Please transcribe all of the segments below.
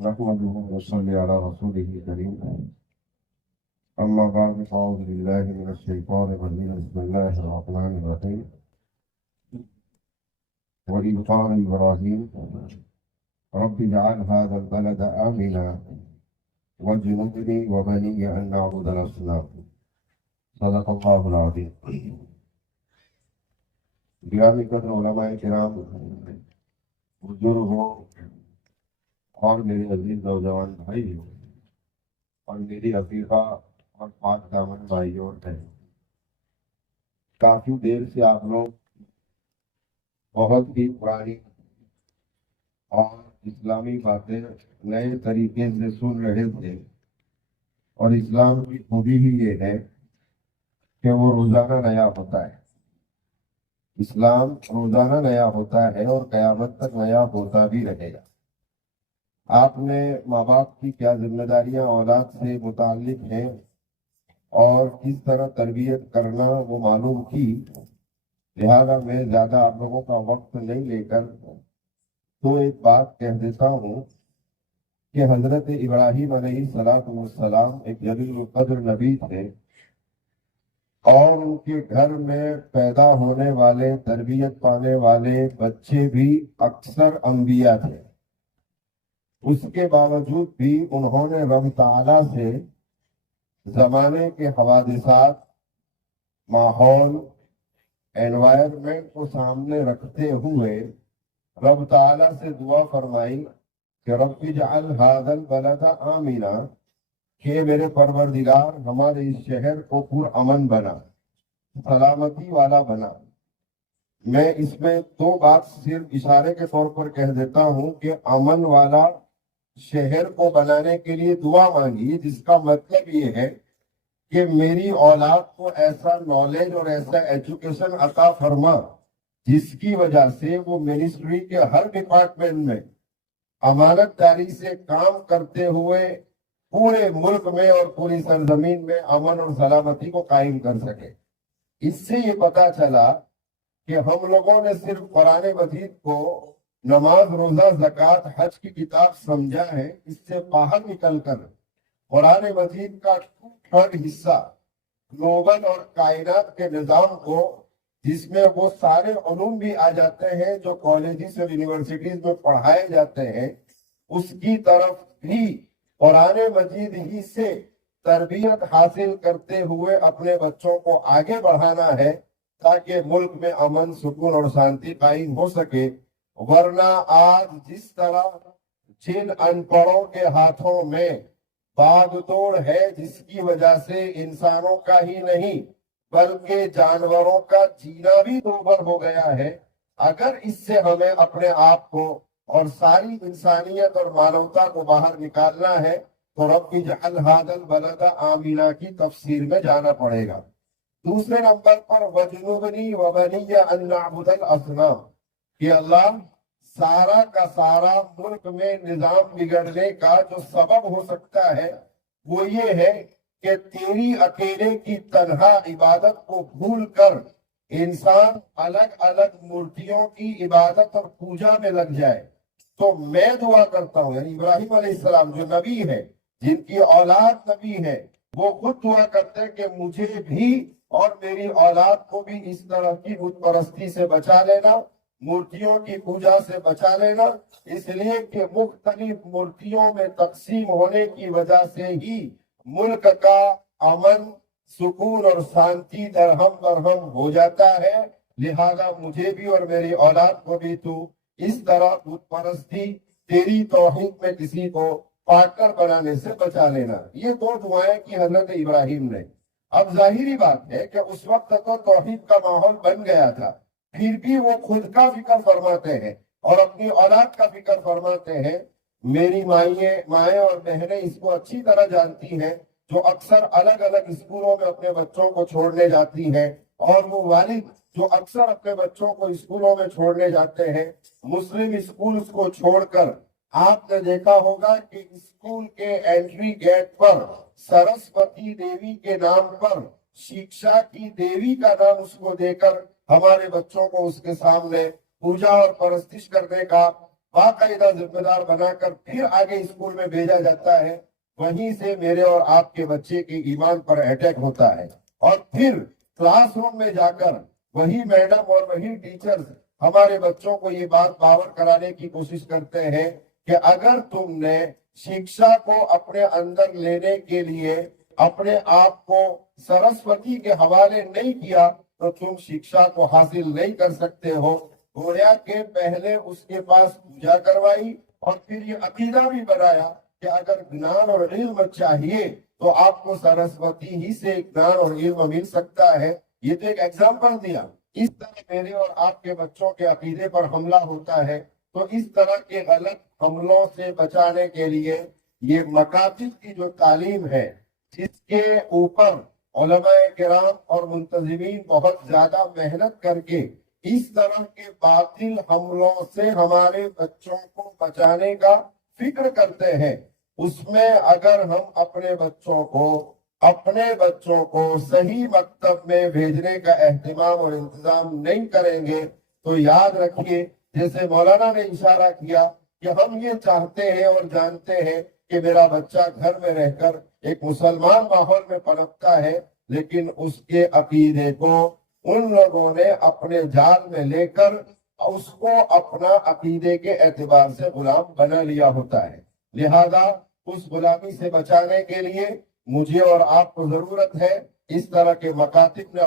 نحمده ونصلي على رسوله الكريم. أما بعد فأعوذ بالله من الشيطان الرجيم. بسم الله الرحمن الرحيم. وإذ قال إبراهيم رب اجعل هذا البلد آمنا واجنبني وبني أن نعبد الأصنام. صدق الله العظيم. گرامی قدر علماء کرام، بزرگوں اور میرے عزیز نوجوان بھائی اور میری عفیفہ اور پاک دامن بھائیوں ہیں، کافی دیر سے آپ لوگ بہت ہی پرانی اور اسلامی باتیں نئے طریقے سے سن رہے تھے، اور اسلام کی خوبی ہی یہ ہے کہ وہ روزانہ نیا ہوتا ہے۔ اسلام روزانہ نیا ہوتا ہے اور قیامت تک نیا ہوتا بھی رہے گا۔ آپ نے ماں باپ کی کیا ذمہ داریاں اولاد سے متعلق ہیں اور کس طرح تربیت کرنا وہ معلوم کی، لہذا میں زیادہ آپ لوگوں کا وقت نہیں لے کر تو ایک بات کہہ دیتا ہوں کہ حضرت ابراہیم علیہ السلام ایک جلیل القدر نبی تھے، اور ان کے گھر میں پیدا ہونے والے تربیت پانے والے بچے بھی اکثر انبیاء تھے۔ اس کے باوجود بھی انہوں نے رب تعالیٰ سے زمانے کے حوادثات، ماحول، انوائرمنٹ کو سامنے رکھتے ہوئے رب تعالیٰ سے دعا فرمائی کہ رب اجعل ھذا البلد آمنا، کہ میرے پروردگار ہمارے اس شہر کو پر امن بنا، سلامتی والا بنا۔ میں اس میں دو بات صرف اشارے کے طور پر کہہ دیتا ہوں کہ امن والا شہر کو بنانے کے لیے دعا مانگی، جس کا مطلب یہ ہے کہ میری اولاد کو ایسا نالج اور ایسا ایجوکیشن عطا فرما جس کی وجہ سے وہ منسٹری کے ہر ڈپارٹمنٹ میں امانت داری سے کام کرتے ہوئے پورے ملک میں اور پوری سرزمین میں امن اور سلامتی کو قائم کر سکے۔ اس سے یہ پتا چلا کہ ہم لوگوں نے صرف قرآن مجید کو نماز، روزہ، زکوٰۃ، حج کی کتاب سمجھا ہے۔ اس سے باہر نکل کر قرآن مجید کا تھرڈ حصہ گلوبل اور کائنات کے نظام کو، جس میں وہ سارے علوم بھی آ جاتے ہیں جو کالجز اور یونیورسٹیز میں پڑھائے جاتے ہیں، اس کی طرف بھی قرآن مجید ہی سے تربیت حاصل کرتے ہوئے اپنے بچوں کو آگے بڑھانا ہے، تاکہ ملک میں امن، سکون اور شانتی قائم ہو سکے۔ ورنہ آج جس طرح جن ان پڑھوں کے ہاتھوں میں باغ توڑ ہے، جس کی وجہ سے انسانوں کا ہی نہیں بلکہ جانوروں کا جینا بھی دوبر ہو گیا ہے، اگر اس سے ہمیں اپنے آپ کو اور ساری انسانیت اور مانوتا کو باہر نکالنا ہے تو رب اجعل ھذا البلد آمنا کی تفسیر میں جانا پڑے گا۔ دوسرے نمبر پر وجنبنی وبنی ان نعبد الاصنام، کہ اللہ سارا کا سارا ملک میں نظام بگڑنے کا جو سبب ہو سکتا ہے وہ یہ ہے کہ تیری اکیلے کی تنہا عبادت کو بھول کر انسان الگ الگ مورتیوں کی عبادت اور پوجا میں لگ جائے۔ تو میں دعا کرتا ہوں، یعنی ابراہیم علیہ السلام جو نبی ہے، جن کی اولاد نبی ہے، وہ خود دعا کرتے کہ مجھے بھی اور میری اولاد کو بھی اس طرح کی بت پرستی سے بچا لینا، مورتیوں کی پوجا سے بچا لینا، اس لیے کہ مختلف مورتیوں میں تقسیم ہونے کی وجہ سے ہی ملک کا امن، سکون اور شانتی درہم برہم ہو جاتا ہے۔ لہذا مجھے بھی اور میری اولاد کو بھی تو اس طرح بت پرستی، تیری توحید میں کسی کو پارٹنر بنانے سے بچا لینا۔ یہ دو دعائیں کی حضرت ابراہیم نے۔ اب ظاہری بات ہے کہ اس وقت تو توحید کا ماحول بن گیا تھا، پھر بھی وہ خود کا فکر فرماتے ہیں اور اپنی اولاد کا فکر فرماتے ہیں۔ میری مائیں اور بہنیں اس کو اچھی طرح جانتی ہیں، جو اکثر الگ الگ اسکولوں میں اپنے بچوں کو چھوڑنے جاتی ہیں، اور وہ والد جو اکثر اپنے بچوں کو اسکولوں میں چھوڑنے جاتے ہیں، مسلم اسکولز کو چھوڑ کر آپ نے دیکھا ہوگا کہ اسکول کے انٹری گیٹ پر سرسوتی دیوی کے نام پر شکشا کی دیوی کا نام اس کو دے کر ہمارے بچوں کو اس کے سامنے پوجا اور پرستش کرنے کا باقاعدہ ذمہ دار بنا کر پھر آگے اسکول میں بھیجا جاتا ہے، وہیں سے میرے اور آپ کے بچے کے ایمان پر اٹیک ہوتا ہے، اور پھر کلاس روم میں جا کر وہی میڈم اور وہی ٹیچرز ہمارے بچوں کو یہ بات باور کرانے کی کوشش کرتے ہیں کہ اگر تم نے شکشا کو اپنے اندر لینے کے لیے اپنے آپ کو سرسوتی کے حوالے نہیں کیا تو تم شکشا کو حاصل نہیں کر سکتے ہو۔ گویا کہ پہلے اس کے پاس پوجا کروائی اور پھر یہ عقیدہ بھی بنایا کہ اگر گنان اور علم چاہیے تو آپ کو سرسوتی ہی سے گنان اور علم مل سکتا ہے۔ یہ تو ایک ایگزامپل دیا۔ اس طرح میرے اور آپ کے بچوں کے عقیدے پر حملہ ہوتا ہے، تو اس طرح کے غلط حملوں سے بچانے کے لیے یہ مکاتب کی جو تعلیم ہے، جس کے اوپر علماء کرام اور منتظمین بہت زیادہ محنت کر کے اس طرح کے باطل حملوں سے ہمارے بچوں کو بچانے کا فکر کرتے ہیں، اس میں اگر ہم اپنے بچوں کو صحیح مکتب میں بھیجنے کا اہتمام اور انتظام نہیں کریں گے تو یاد رکھیے، جیسے مولانا نے اشارہ کیا کہ ہم یہ چاہتے ہیں اور جانتے ہیں کہ میرا بچہ گھر میں رہ کر ایک مسلمان ماحول میں پنپتا ہے، لیکن اس کے عقیدے کو ان لوگوں نے اپنے جال میں لے کر اس کو اپنا عقیدے کے اعتبار سے غلام بنا لیا ہوتا ہے۔ لہذا اس غلامی سے بچانے کے لیے مجھے اور آپ کو ضرورت ہے اس طرح کے مکاتب میں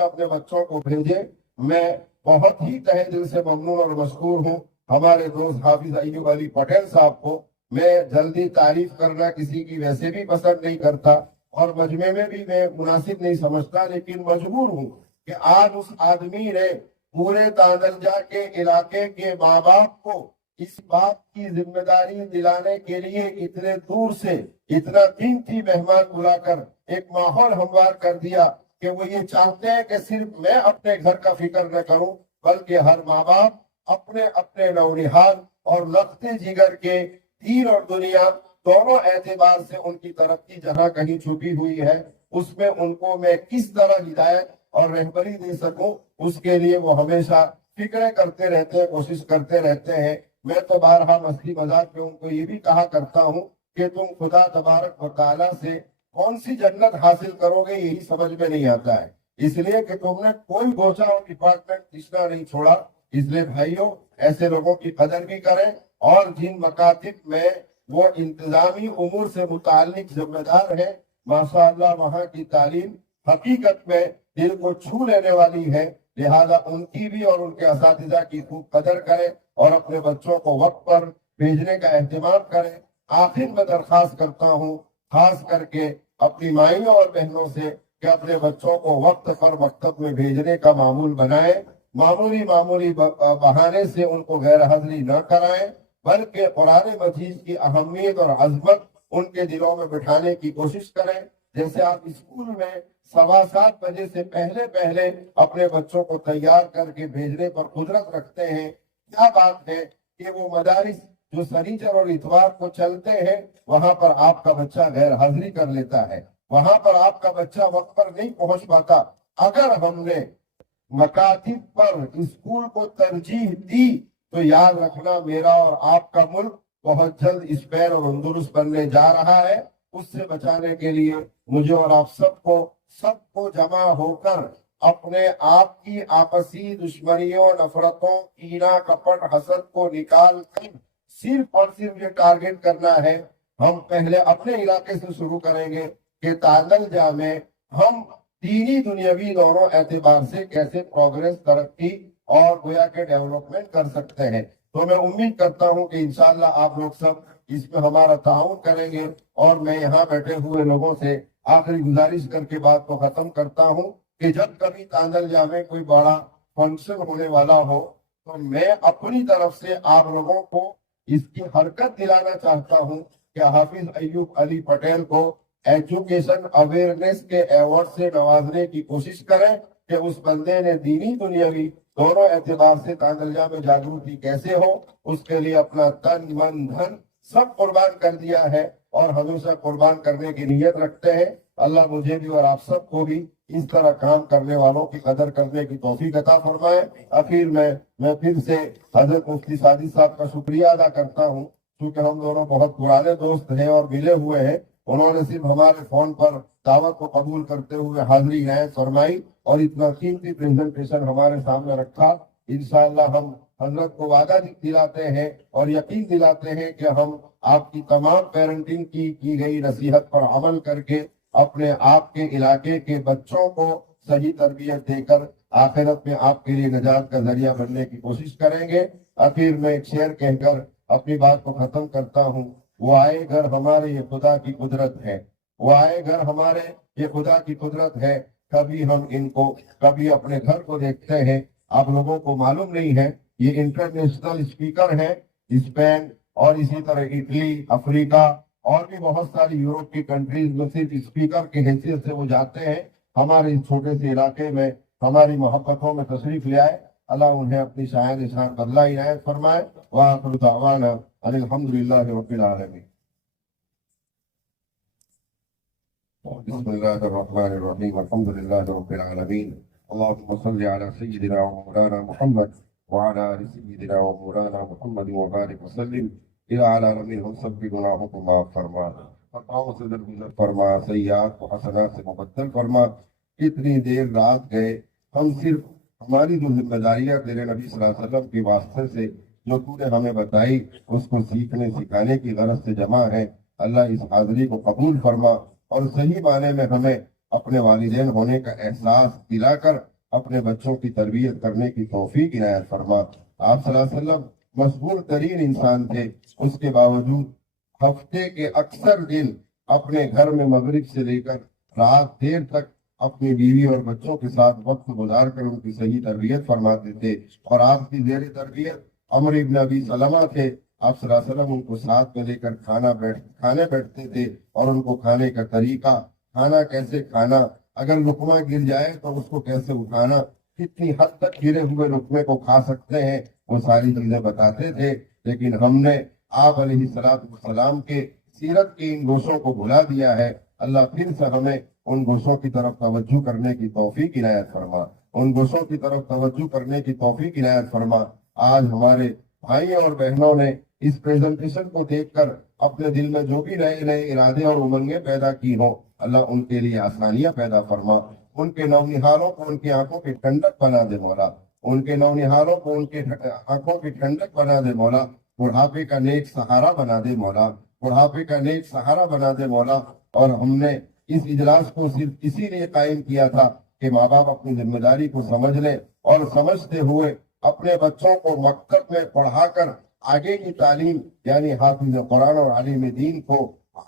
اپنے بچوں کو بھیجے۔ میں بہت ہی تہہ دل سے ممنون اور مشکور ہوں ہمارے دوست حافظ ایوب علی پٹیل صاحب کو۔ میں جلدی تعریف کرنا کسی کی ویسے بھی پسند نہیں کرتا اور مجمع میں بھی میں مناسب نہیں سمجھتا، لیکن مجبور ہوں کہ آج اس آدمی نے پورے تاندلجا کے علاقے کے ماں باپ کو اس بات کی ذمہ داری دلانے کے لیے اتنے دور سے اتنا قیمتی مہمان بلا کر ایک ماحول ہموار کر دیا کہ وہ یہ چاہتے ہیں کہ صرف میں اپنے گھر کا فکر نہ کروں بلکہ ہر ماں باپ اپنے نونہال اور لخت جگر کے دین اور دنیا دونوں اعتبار سے ان کی ترقی جہاں کہیں چھپی ہوئی ہے اس میں ان کو میں کس طرح ہدایت اور رہبری دے سکوں، اس کے لیے وہ ہمیشہ فکریں کرتے رہتے ہیں، کوشش کرتے رہتے ہیں۔ میں تو بارہا مستی مذاق میں ان کو یہ بھی کہا کرتا ہوں کہ تم خدا تبارک و تعالیٰ سے کون سی جنت حاصل کرو گے یہی سمجھ میں نہیں آتا ہے، اس لیے کہ تم نے کوئی گوشہ اور ڈپارٹمنٹ تیسرا نہیں چھوڑا۔ اس لیے بھائیوں، ایسے لوگوں کی قدر بھی کریں، اور جن مکاتب میں وہ انتظامی امور سے متعلق ذمہ دار ہیں، ماشاءاللہ وہاں کی تعلیم حقیقت میں دل کو چھو لینے والی ہے، لہذا ان کی بھی اور ان کے اساتذہ کی خوب قدر کریں اور اپنے بچوں کو وقت پر بھیجنے کا اہتمام کریں۔ آخر میں درخواست کرتا ہوں خاص کر کے اپنی مائیوں اور بہنوں سے کہ اپنے بچوں کو وقت پر مکتب میں بھیجنے کا معمول بنائیں، معمولی بہانے سے ان کو غیر حاضری نہ کرائیں، بلکہ قرآن مجید کی اہمیت اور عظمت ان کے دلوں میں بٹھانے کی کوشش کریں۔ جیسے آپ اسکول میں 7:15 بجے سے پہلے اپنے بچوں کو تیار کر کے بھیجنے پر قدرت رکھتے ہیں، کیا بات ہے کہ وہ مدارس جو سنیچر اور اتوار کو چلتے ہیں وہاں پر آپ کا بچہ غیر حاضری کر لیتا ہے، وہاں پر آپ کا بچہ وقت پر نہیں پہنچ پاتا۔ اگر ہم نے مکاتب پر اسکول کو ترجیح دی تو یاد رکھنا میرا اور آپ کا ملک بہت جلد اسپین اور اندلس بننے جا رہا ہے۔ اس سے بچانے کے لیے مجھے اور آپ سب کو جمع ہو کر اپنے آپ کی آپسی دشمنیوں، نفرتوں، کینہ، کپٹ، حسد کو نکال کر صرف اور صرف یہ ٹارگٹ کرنا ہے۔ ہم پہلے اپنے علاقے سے شروع کریں گے کہ تاندلجا میں ہم دینی دنیاوی دونوں اعتبار سے کیسے پروگریس، ترقی اور گویا کے ڈیولپمنٹ کر سکتے ہیں۔ تو میں امید کرتا ہوں کہ انشاءاللہ آپ لوگ سب اس میں ہمارا تعاون کریں گے، اور میں یہاں بیٹھے ہوئے لوگوں سے آخری گزارش کر کے بات کو ختم کرتا ہوں کہ جب کبھی تاندلجا میں کوئی بڑا فنکشن ہونے والا ہو تو میں اپنی طرف سے آپ لوگوں کو اس کی حرکت دلانا چاہتا ہوں کہ حافظ ایوب علی پٹیل کو ایجوکیشن اویئرنیس کے ایوارڈ سے نوازنے کی کوشش کریں کہ اس بندے نے دینی دنیاوی دونوں اعتبار سے تاندلجا میں جاگروکی کیسے ہو، اس کے لیے اپنا تن من دھن سب قربان کر دیا ہے، اور ہمیشہ قربان کرنے کی نیت رکھتے ہیں۔ اللہ مجھے بھی اور آپ سب کو بھی اس طرح کام کرنے والوں کی قدر کرنے کی توفیق عطا فرمائے۔ آخر میں پھر سے حضرت مفتی ساجد صاحب کا شکریہ ادا کرتا ہوں، کیونکہ ہم دونوں بہت پرانے دوست ہیں اور ملے ہوئے ہیں۔ انہوں نے صرف ہمارے فون پر دعوت کو قبول کرتے ہوئے حاضری عنایت فرمائی اور اتنا قیمتی پریزنٹیشن ہمارے سامنے رکھا۔ انشاءاللہ ہم حضرت کو وعدہ دلاتے ہیں اور یقین دلاتے ہیں کہ ہم آپ کی تمام پیرنٹنگ کی گئی نصیحت پر عمل کر کے اپنے آپ کے علاقے کے بچوں کو صحیح تربیت دے کر آخرت میں آپ کے لیے نجات کا ذریعہ بننے کی کوشش کریں گے۔ آخر میں ایک شعر کہہ کر اپنی بات کو ختم کرتا ہوں۔ وہ آئے گھر ہمارے یہ خدا کی قدرت ہے، وہ آئے گھر ہمارے یہ خدا کی قدرت ہے، کبھی ہم ان کو کبھی اپنے گھر کو دیکھتے ہیں۔ آپ لوگوں کو معلوم نہیں ہے یہ انٹرنیشنل اسپیکر ہیں، اسپین اور اسی طرح اٹلی، افریقہ اور بھی بہت ساری یورپ کی کنٹریز میں صرف اسپیکر کی حیثیت سے وہ جاتے ہیں۔ ہمارے اس چھوٹے سے علاقے میں ہماری محبتوں میں تشریف لے آئے۔ اللہ انہیں اپنی شاید شان بدلہ عنایت فرمائے۔ وآخر دعوانا ان الحمدللہ رب العالمین۔ بسم اللہ الرحمن الرحیم، الحمدللہ رب العالمین، اللہم صلی علی سیدنا و مولانا محمد وعلی آل سیدنا و مولانا محمد وبارک وسلم۔ العالمین، ہم سب کی گناہوں کو معاف فرما، خطاؤں سے درگزر فرما، سیئات کو حسنات سے مبدل فرما۔ کتنی دیر رات گئے، ہم صرف ہماری جو ذمہ داریاں تیرے نبی صلی اللہ علیہ وسلم کے واسطے سے جو تو نے ہمیں بتائی اس کو سیکھنے سکھانے کی غرض سے جمع ہے۔ اللہ اس حاضری کو قبول فرما اور صحیح معنی میں ہمیں اپنے والدین ہونے کا احساس دلا کر اپنے بچوں کی تربیت کرنے کی توفیق عنایت فرما۔ آپ صلی اللہ علیہ وسلم مشغول ترین انسان تھے، اس کے باوجود ہفتے کے اکثر دن اپنے گھر میں مغرب سے لے کر رات دیر تک اپنی بیوی اور بچوں کے ساتھ وقت گزار کر ان کی صحیح تربیت فرماتے تھے، اور آپ کی زیر تربیت عمر ابن ابی سلمہ تھے۔ آپ صلی اللہ علیہ وسلم ان کو ساتھ میں لے کر کھانے بیٹھتے تھے اور ان کو کھانے کا طریقہ، کھانا کیسے کھانا، اگر لقمہ گر جائے تو اس کو کیسے اٹھانا، کتنی حد تک گرے ہوئے لقمے کو کھا سکتے ہیں، وہ ساری چیزیں بتاتے تھے۔ لیکن ہم نے آپ علیہ السلام کے سیرت کے ان گوشوں کو بھلا دیا ہے۔ اللہ پھر سے ہمیں ان گوشوں کی طرف توجہ کرنے کی توفیق عنایت فرما، ان گوشوں کی طرف توجہ کرنے کی توفیق عنایت فرما۔ آج ہمارے بھائیوں اور بہنوں نے اس پریزنٹیشن کو دیکھ کر اپنے دل میں جو بھی نئے نئے ارادے اور امنگیں پیدا کی ہوں، اللہ ان کے لیے آسانیاں پیدا فرما، ان کے نونہالوں کو ان کی آنکھوں کی ٹھنڈک بنا دے مولا، ان کے نونہالوں کو ان کی آنکھوں کی ٹھنڈک بنا دے مولا، بڑھاپے کا نیک سہارا بنا دے مولا، بڑھاپے کا نیک سہارا بنا دے مولا۔ اور ہم نے اس اجلاس کو صرف اسی لیے قائم کیا تھا کہ ماں باپ اپنی ذمہ داری کو سمجھ لیں اور سمجھتے ہوئے اپنے بچوں کو مکتب میں پڑھا کر آگے کی تعلیم یعنی حافظ قرآن اور عالم دین کو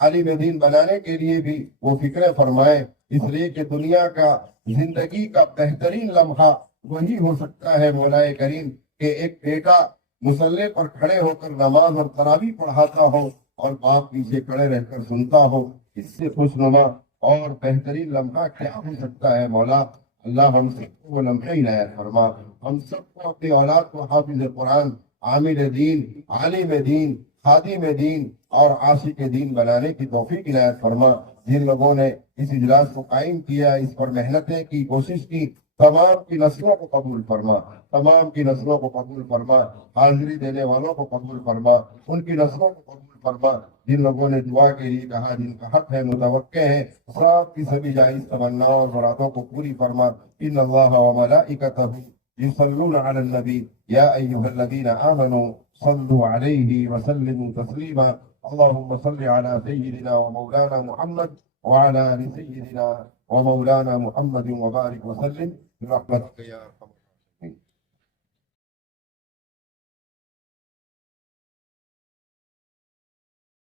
عالم دین بنانے کے لیے بھی وہ فکریں فرمائے، اس لیے کہ دنیا کا زندگی کا بہترین لمحہ وہی ہو سکتا ہے مولا کریم کہ ایک بیٹا مصلی پر کھڑے ہو کر نماز اور تراویح پڑھاتا ہو اور باپ پیچھے کھڑے رہ کر سنتا ہو۔ اس سے خوشنما اور بہترین لمحہ کیا ہو سکتا ہے مولا؟ اللہ ہم سب کو وہ لمحے عنایت فرما، ہم سب کو اپنی اولاد کو حافظ قرآن، عامل دین، عالم دین، خادم دین اور عاشق دین بنانے کی توفیق عنایت فرما۔ جن لوگوں نے اس اجلاس کو قائم کیا، اس پر محنتیں کی، کوشش کی، تمام کی نسلوں کو قبول فرما، تمام کی نسلوں کو قبول فرما، حاضری دینے والوں کو قبول فرما، ان کی نسلوں کو قبول فرما۔ جن لوگوں نے دعا کے لیے کہا، جن کا حق ہے، متوقع ہے، سب کی سبھی جائز تمنا اور مرادوں کو پوری فرما۔ ان اللہ و ملائکتہ یصلون علی النبی یا ایھا الذین آمنوا صلوا علیہ وسلموا تسلیما۔ اللهم صل علی سیدنا و مولانا محمد وعلى آل سيدنا ومولانا محمد وبارك وسلم برحمتك يا ارحم